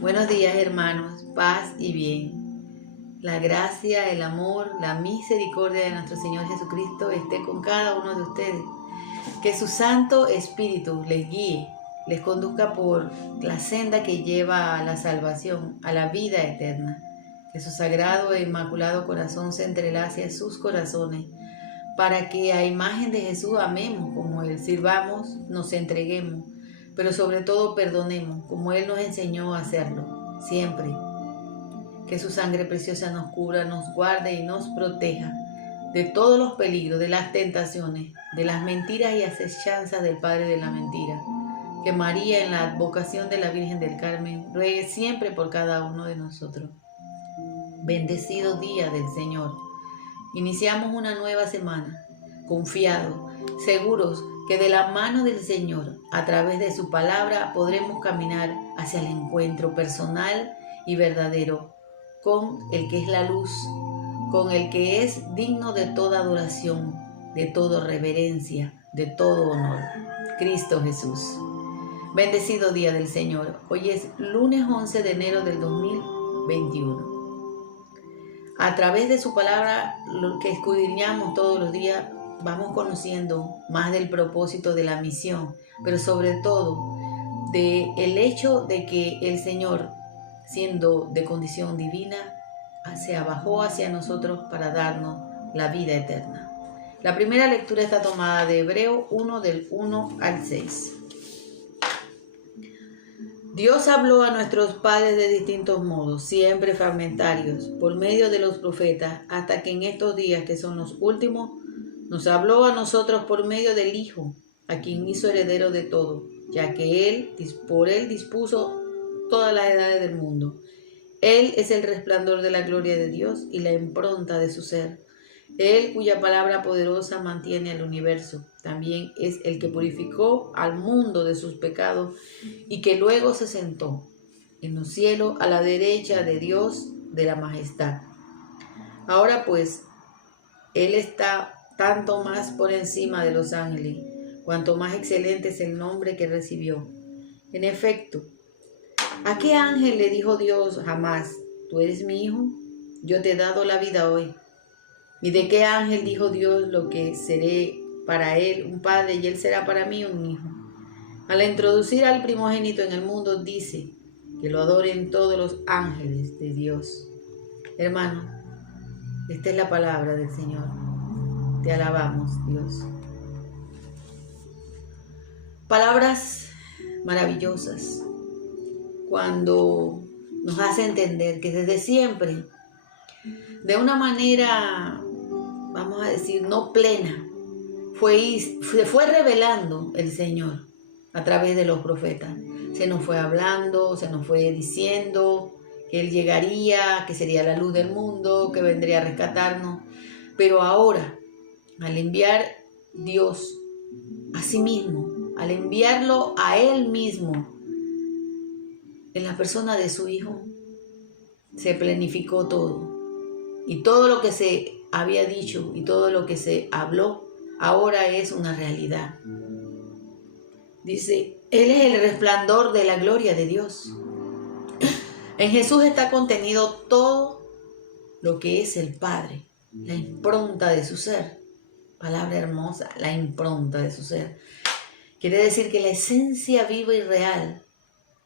Buenos días, hermanos, paz y bien. La gracia, el amor, la misericordia de nuestro Señor Jesucristo esté con cada uno de ustedes. Que su Santo Espíritu les guíe, les conduzca por la senda que lleva a la salvación, a la vida eterna. Que su sagrado e inmaculado corazón se entrelace a sus corazones, para que a imagen de Jesús amemos como Él, sirvamos, nos entreguemos, pero sobre todo perdonemos, como Él nos enseñó a hacerlo, siempre. Que su sangre preciosa nos cubra, nos guarde y nos proteja de todos los peligros, de las tentaciones, de las mentiras y acechanzas del Padre de la mentira. Que María, en la advocación de la Virgen del Carmen, ruegue siempre por cada uno de nosotros. Bendecido día del Señor. Iniciamos una nueva semana, confiados, seguros que de la mano del Señor, a través de su palabra, podremos caminar hacia el encuentro personal y verdadero con el que es la luz, con el que es digno de toda adoración, de toda reverencia, de todo honor, Cristo Jesús. Bendecido día del Señor. Hoy es lunes 11 de enero del 2021. A través de su palabra, lo que escudriñamos todos los días, vamos conociendo más del propósito de la misión, pero sobre todo del hecho de que el Señor, siendo de condición divina, se abajó hacia nosotros para darnos la vida eterna. La primera lectura está tomada de Hebreos 1 del 1 al 6. Dios habló a nuestros padres de distintos modos, siempre fragmentarios, por medio de los profetas, hasta que en estos días, que son los últimos, nos habló a nosotros por medio del Hijo, a quien hizo heredero de todo, ya que por Él dispuso todas las edades del mundo. Él es el resplandor de la gloria de Dios y la impronta de su ser. Él, cuya palabra poderosa mantiene al universo, también es el que purificó al mundo de sus pecados y que luego se sentó en los cielos a la derecha de Dios de la majestad. Ahora pues, Él está tanto más por encima de los ángeles, cuanto más excelente es el nombre que recibió. En efecto, ¿a qué ángel le dijo Dios jamás: tú eres mi hijo, yo te he dado la vida hoy? ¿Y de qué ángel dijo Dios lo que seré para él un padre y él será para mí un hijo? Al introducir al primogénito en el mundo dice que lo adoren todos los ángeles de Dios. Hermano, esta es la palabra del Señor. Te alabamos, Dios. Palabras maravillosas cuando nos hace entender que desde siempre, de una manera, vamos a decir, no plena, se fue revelando el Señor a través de los profetas. Se nos fue hablando, se nos fue diciendo que Él llegaría, que sería la luz del mundo, que vendría a rescatarnos. Pero ahora, al enviar Dios a sí mismo, al enviarlo a Él mismo, en la persona de su Hijo, se planificó todo. Y todo lo que se había dicho y todo lo que se habló, ahora es una realidad. Dice, Él es el resplandor de la gloria de Dios. En Jesús está contenido todo lo que es el Padre, la impronta de su ser. Palabra hermosa, la impronta de su ser. Quiere decir que la esencia viva y real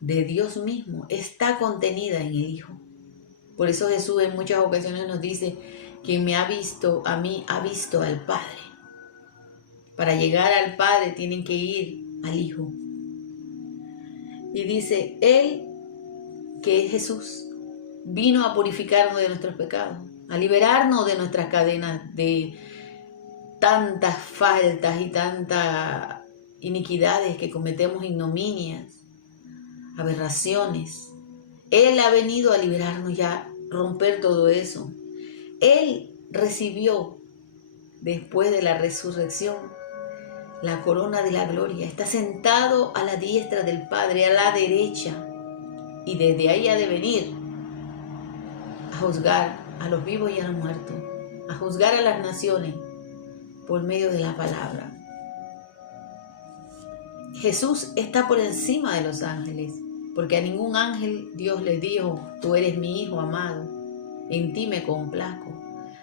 de Dios mismo está contenida en el Hijo. Por eso Jesús en muchas ocasiones nos dice: quien me ha visto a mí, ha visto al Padre. Para llegar al Padre tienen que ir al Hijo. Y dice, Él, que es Jesús, vino a purificarnos de nuestros pecados, a liberarnos de nuestras cadenas de tantas faltas y tantas iniquidades que cometemos, ignominias, aberraciones. Él ha venido a liberarnos ya, romper todo eso. Él recibió, después de la resurrección, la corona de la gloria. Está sentado a la diestra del Padre, a la derecha. Y desde ahí ha de venir a juzgar a los vivos y a los muertos, a juzgar a las naciones por medio de la palabra. Jesús está por encima de los ángeles. porque a ningún ángel Dios le dijo, tú eres mi hijo amado, en ti me complazco.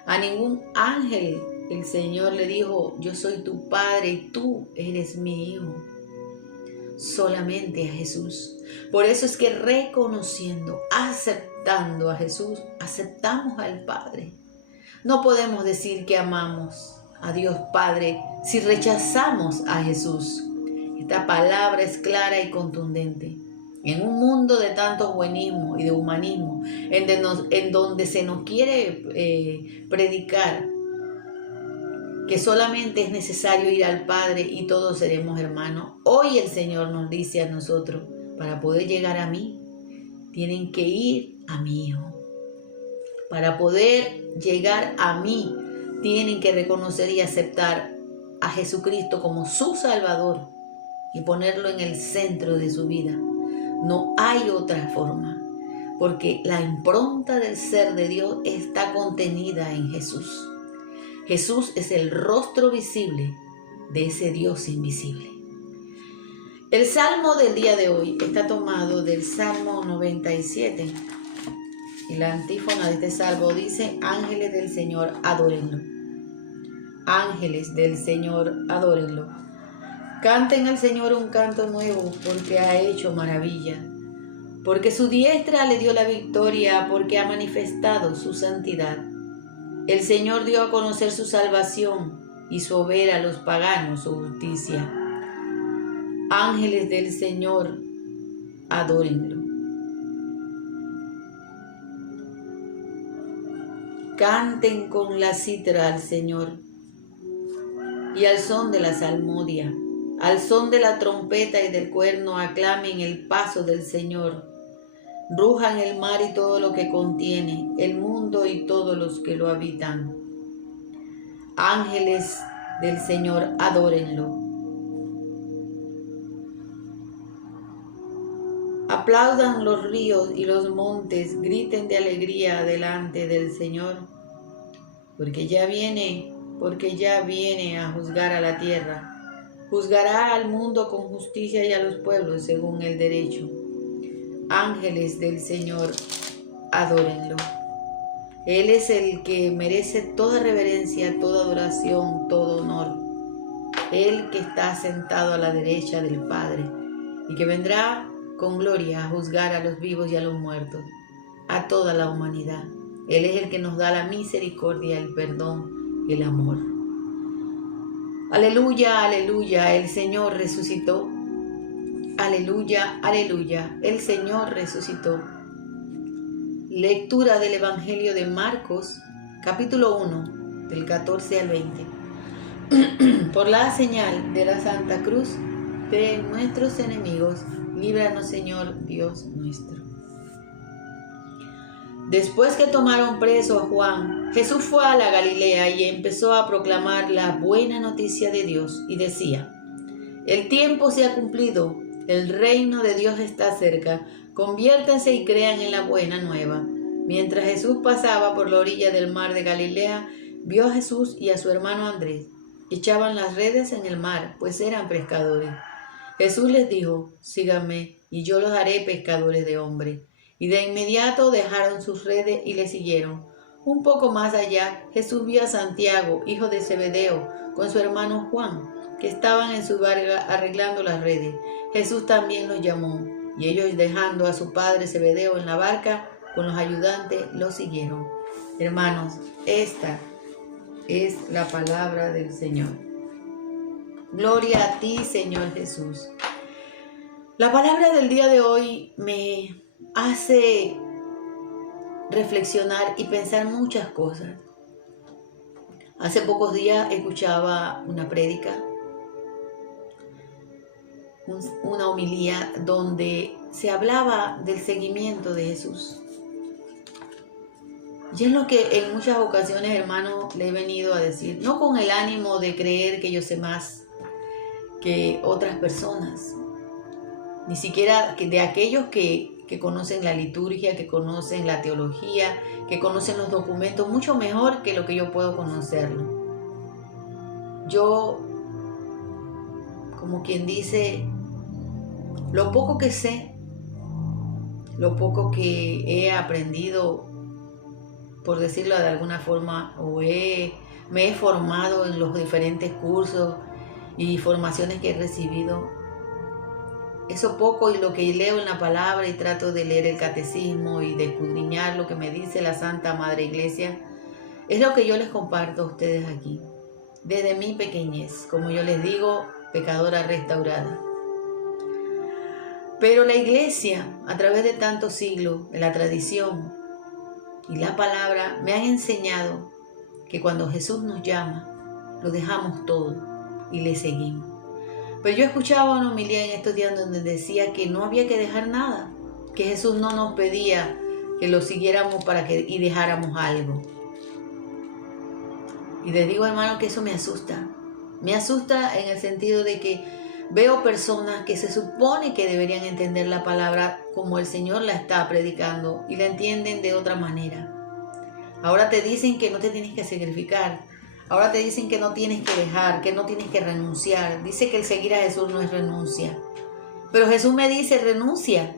A ningún ángel el Señor le dijo, yo soy tu padre y tú eres mi hijo. Solamente a Jesús. Por eso es que reconociendo, aceptando a Jesús, aceptamos al Padre. No podemos decir que amamos a Dios Padre si rechazamos a Jesús. Esta palabra es clara y contundente. En un mundo de tanto buenismo y de humanismo, en donde se nos quiere predicar que solamente es necesario ir al Padre y todos seremos hermanos, hoy el Señor nos dice a nosotros, para poder llegar a mí, tienen que ir a mi Hijo. Para poder llegar a mí, tienen que reconocer y aceptar a Jesucristo como su Salvador y ponerlo en el centro de su vida. No hay otra forma, porque la impronta del ser de Dios está contenida en Jesús. Jesús es el rostro visible de ese Dios invisible. El salmo del día de hoy está tomado del Salmo 97. Y la antífona de este salmo dice, ángeles del Señor, adórenlo. Ángeles del Señor, adórenlo. Canten al Señor un canto nuevo, porque ha hecho maravilla. Porque su diestra le dio la victoria, porque ha manifestado su santidad. El Señor dio a conocer su salvación, hizo ver a los paganos su justicia. Ángeles del Señor, adórenlo. Canten con la cítara al Señor y al son de la salmodia, al son de la trompeta y del cuerno aclamen el paso del Señor. Rujan el mar y todo lo que contiene, el mundo y todos los que lo habitan. Ángeles del Señor, adórenlo. Aplaudan los ríos y los montes, griten de alegría delante del Señor, porque ya viene a juzgar a la tierra. Juzgará al mundo con justicia y a los pueblos según el derecho. Ángeles del Señor, adórenlo. Él es el que merece toda reverencia, toda adoración, todo honor. Él que está sentado a la derecha del Padre y que vendrá con gloria a juzgar a los vivos y a los muertos, a toda la humanidad. Él es el que nos da la misericordia, el perdón y el amor. Aleluya, aleluya, el Señor resucitó. Aleluya, aleluya, el Señor resucitó. Lectura del Evangelio de Marcos, capítulo 1, del 14 al 20. Por la señal de la Santa Cruz de nuestros enemigos, líbranos, Señor Dios nuestro. Después que tomaron preso a Juan, Jesús fue a la Galilea y empezó a proclamar la buena noticia de Dios y decía: el tiempo se ha cumplido, el reino de Dios está cerca, conviértanse y crean en la buena nueva. Mientras Jesús pasaba por la orilla del mar de Galilea, vio a Jesús y a su hermano Andrés. Echaban las redes en el mar, pues eran pescadores. Jesús les dijo: síganme, y yo los haré pescadores de hombres. Y de inmediato dejaron sus redes y le siguieron. Un poco más allá, Jesús vio a Santiago, hijo de Zebedeo, con su hermano Juan, que estaban en su barca arreglando las redes. Jesús también los llamó, y ellos, dejando a su padre Zebedeo en la barca con los ayudantes, lo siguieron. Hermanos, esta es la palabra del Señor. Gloria a ti, Señor Jesús. La palabra del día de hoy me hace reflexionar y pensar muchas cosas. Hace pocos días escuchaba una prédica, una homilía donde se hablaba del seguimiento de Jesús. Y es lo que en muchas ocasiones, hermanos, le he venido a decir, no con el ánimo de creer que yo sé más que otras personas, ni siquiera de aquellos que conocen la liturgia, que conocen la teología, que conocen los documentos mucho mejor que lo que yo puedo conocerlo. Yo, como quien dice, lo poco que sé, lo poco que he aprendido, por decirlo de alguna forma, me he formado en los diferentes cursos y formaciones que he recibido. Eso poco y lo que leo en la palabra y trato de leer el catecismo y de escudriñar lo que me dice la Santa Madre Iglesia, es lo que yo les comparto a ustedes aquí. Desde mi pequeñez, como yo les digo, pecadora restaurada. Pero la Iglesia, a través de tantos siglos, la tradición y la palabra, me han enseñado que cuando Jesús nos llama, lo dejamos todo y le seguimos. Pero yo escuchaba una homilía en estos días donde decía que no había que dejar nada, que Jesús no nos pedía que lo siguiéramos y dejáramos algo. Y les digo, hermano, que eso me asusta. Me asusta en el sentido de que veo personas que se supone que deberían entender la palabra como el Señor la está predicando y la entienden de otra manera. Ahora te dicen que no te tienes que sacrificar. Ahora te dicen que no tienes que dejar, que no tienes que renunciar. Dice que el seguir a Jesús no es renuncia. Pero Jesús me dice, renuncia.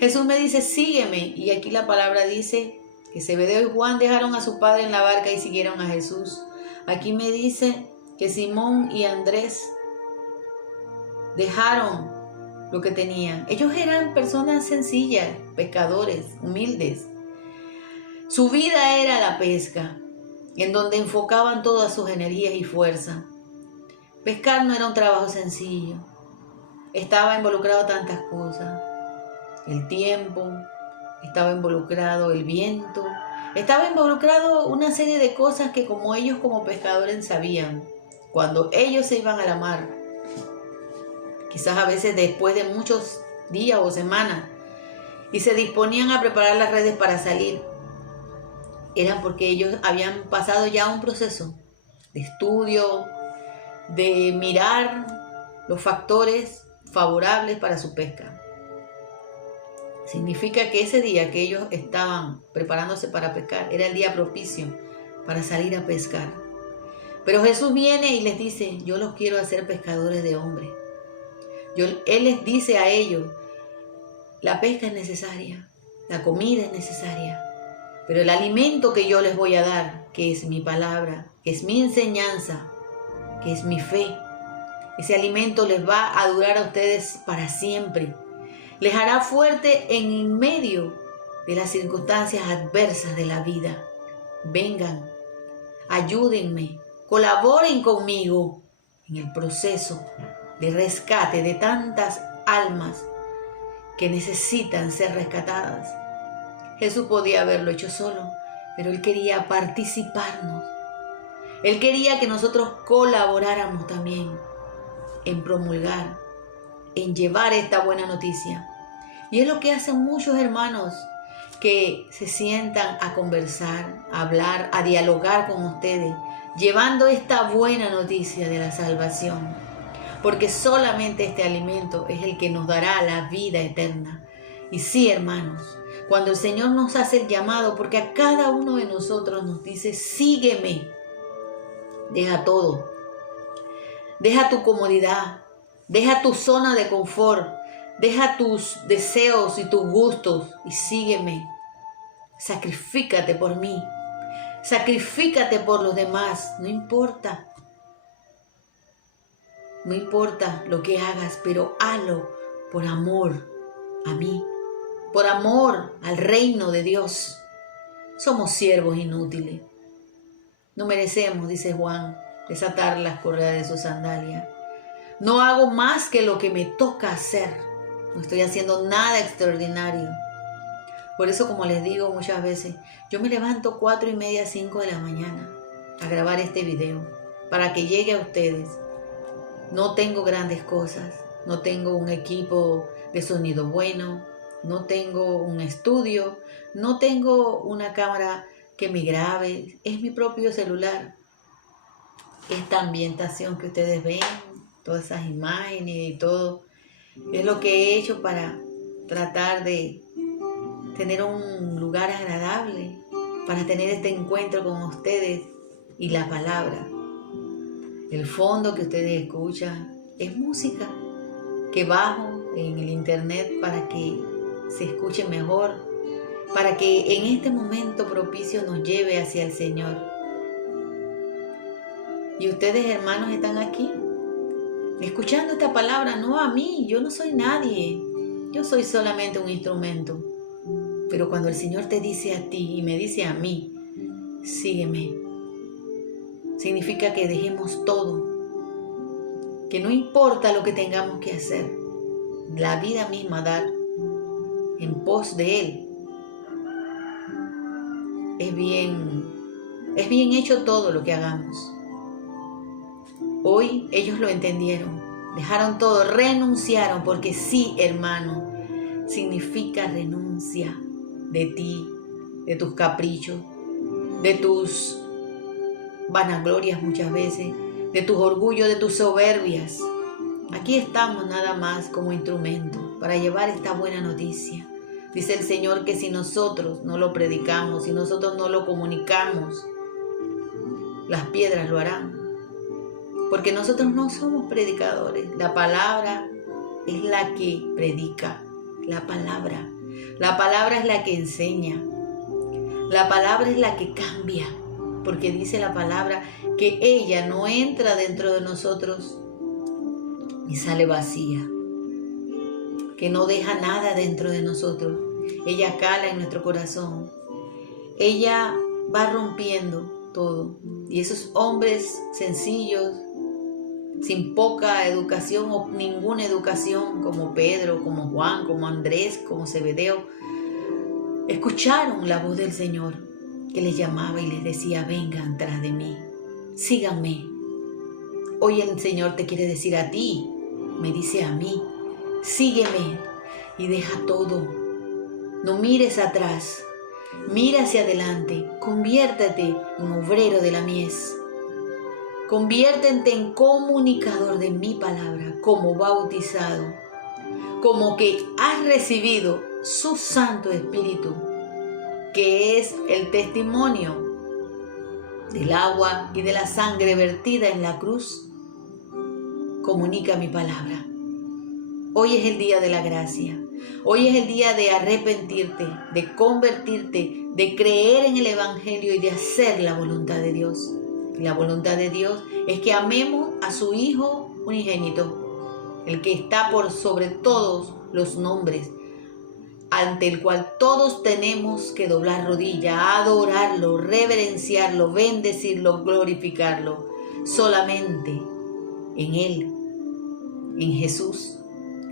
Jesús me dice, sígueme. Y aquí la palabra dice que Zebedeo y Juan dejaron a su padre en la barca y siguieron a Jesús. Aquí me dice que Simón y Andrés dejaron lo que tenían. Ellos eran personas sencillas, pescadores, humildes. Su vida era la pesca, en donde enfocaban todas sus energías y fuerza. Pescar no era un trabajo sencillo. Estaba involucrado tantas cosas. El tiempo, estaba involucrado el viento, estaba involucrado una serie de cosas que como ellos como pescadores sabían. Cuando ellos se iban a la mar, quizás a veces después de muchos días o semanas, y se disponían a preparar las redes para salir, eran porque ellos habían pasado ya un proceso de estudio, de mirar los factores favorables para su pesca. Significa que ese día que ellos estaban preparándose para pescar era el día propicio para salir a pescar. Pero Jesús viene y les dice, yo los quiero hacer pescadores de hombres. Él les dice a ellos, la pesca es necesaria, la comida es necesaria, pero el alimento que yo les voy a dar, que es mi palabra, que es mi enseñanza, que es mi fe, ese alimento les va a durar a ustedes para siempre. Les hará fuerte en medio de las circunstancias adversas de la vida. Vengan, ayúdenme, colaboren conmigo en el proceso de rescate de tantas almas que necesitan ser rescatadas. Jesús podía haberlo hecho solo, pero Él quería participarnos. Él quería que nosotros colaboráramos también en promulgar, en llevar esta buena noticia. Y es lo que hacen muchos hermanos que se sientan a conversar, a hablar, a dialogar con ustedes, llevando esta buena noticia de la salvación. Porque solamente este alimento es el que nos dará la vida eterna. Y sí, hermanos, cuando el Señor nos hace el llamado, porque a cada uno de nosotros nos dice, sígueme, deja todo. Deja tu comodidad, deja tu zona de confort, deja tus deseos y tus gustos y sígueme. Sacrifícate por mí, sacrifícate por los demás, no importa. No importa lo que hagas, pero hazlo por amor a mí, por amor al reino de Dios. Somos siervos inútiles. No merecemos, dice Juan, desatar las correas de su sandalia. No hago más que lo que me toca hacer. No estoy haciendo nada extraordinario. Por eso, como les digo muchas veces, yo me levanto 4:30, 5 de la mañana a grabar este video para que llegue a ustedes. No tengo grandes cosas, no tengo un equipo de sonido bueno, no tengo un estudio, no tengo una cámara que me grabe, es mi propio celular. Esta ambientación que ustedes ven, todas esas imágenes y todo, es lo que he hecho para tratar de tener un lugar agradable, para tener este encuentro con ustedes y la palabra. El fondo que ustedes escuchan es música que bajo en el internet para que se escuche mejor, para que en este momento propicio nos lleve hacia el Señor. Y ustedes, hermanos, están aquí escuchando esta palabra, no a mí, yo no soy nadie, yo soy solamente un instrumento. Pero cuando el Señor te dice a ti y me dice a mí, sígueme, significa que dejemos todo, que no importa lo que tengamos que hacer, la vida misma dar en pos de Él. Es bien hecho todo lo que hagamos. Hoy ellos lo entendieron, dejaron todo, renunciaron, porque sí, hermano, significa renuncia de ti, de tus caprichos, de tus vanaglorias muchas veces, de tus orgullos, de tus soberbias. Aquí estamos nada más como instrumento para llevar esta buena noticia. Dice el Señor que si nosotros no lo predicamos, si nosotros no lo comunicamos, las piedras lo harán. Porque nosotros no somos predicadores. La palabra es la que predica. La palabra es la que enseña. La palabra es la que cambia. Porque dice la palabra que ella no entra dentro de nosotros y sale vacía. Que no deja nada dentro de nosotros. Ella cala en nuestro corazón. Ella va rompiendo todo. Y esos hombres sencillos, sin poca educación o ninguna educación, como Pedro, como Juan, como Andrés, como Zebedeo, escucharon la voz del Señor que les llamaba y les decía, vengan tras de mí, síganme. Hoy el Señor te quiere decir a ti, me dice a mí, sígueme y deja todo. No mires atrás, mira hacia adelante, conviértete en obrero de la mies. Conviértete en comunicador de mi palabra, como bautizado, como que has recibido su Santo Espíritu, que es el testimonio del agua y de la sangre vertida en la cruz. Comunica mi palabra. Hoy es el día de la gracia. Hoy es el día de arrepentirte, de convertirte, de creer en el Evangelio y de hacer la voluntad de Dios. La voluntad de Dios es que amemos a su Hijo unigénito, el que está por sobre todos los nombres, ante el cual todos tenemos que doblar rodilla, adorarlo, reverenciarlo, bendecirlo, glorificarlo. Solamente en Él, en Jesús,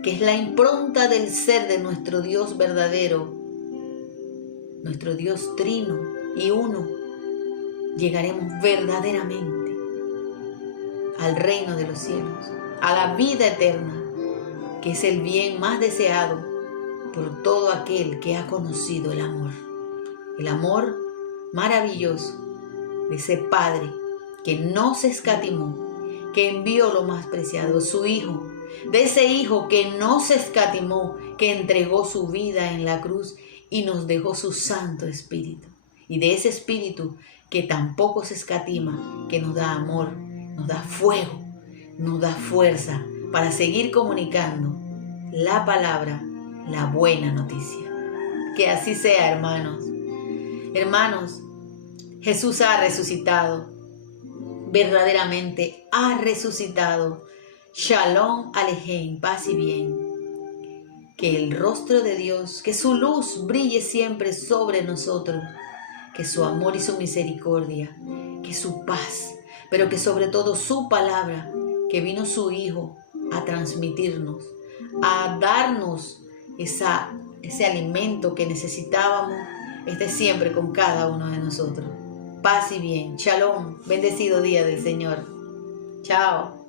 que es la impronta del ser de nuestro Dios verdadero, nuestro Dios trino y uno, llegaremos verdaderamente al reino de los cielos, a la vida eterna, que es el bien más deseado por todo aquel que ha conocido el amor maravilloso de ese Padre que no se escatimó, que envió lo más preciado, su Hijo, de ese Hijo que no se escatimó, que entregó su vida en la cruz y nos dejó su Santo Espíritu. Y de ese Espíritu que tampoco se escatima, que nos da amor, nos da fuego, nos da fuerza para seguir comunicando la palabra, la buena noticia. Que así sea, hermanos. Hermanos, Jesús ha resucitado. Verdaderamente ha resucitado. Shalom Alejem, paz y bien. Que el rostro de Dios, que su luz brille siempre sobre nosotros. Que su amor y su misericordia, que su paz, pero que sobre todo su palabra, que vino su Hijo a transmitirnos, a darnos ese alimento que necesitábamos, esté siempre con cada uno de nosotros. Paz y bien. Shalom. Bendecido día del Señor. Chao.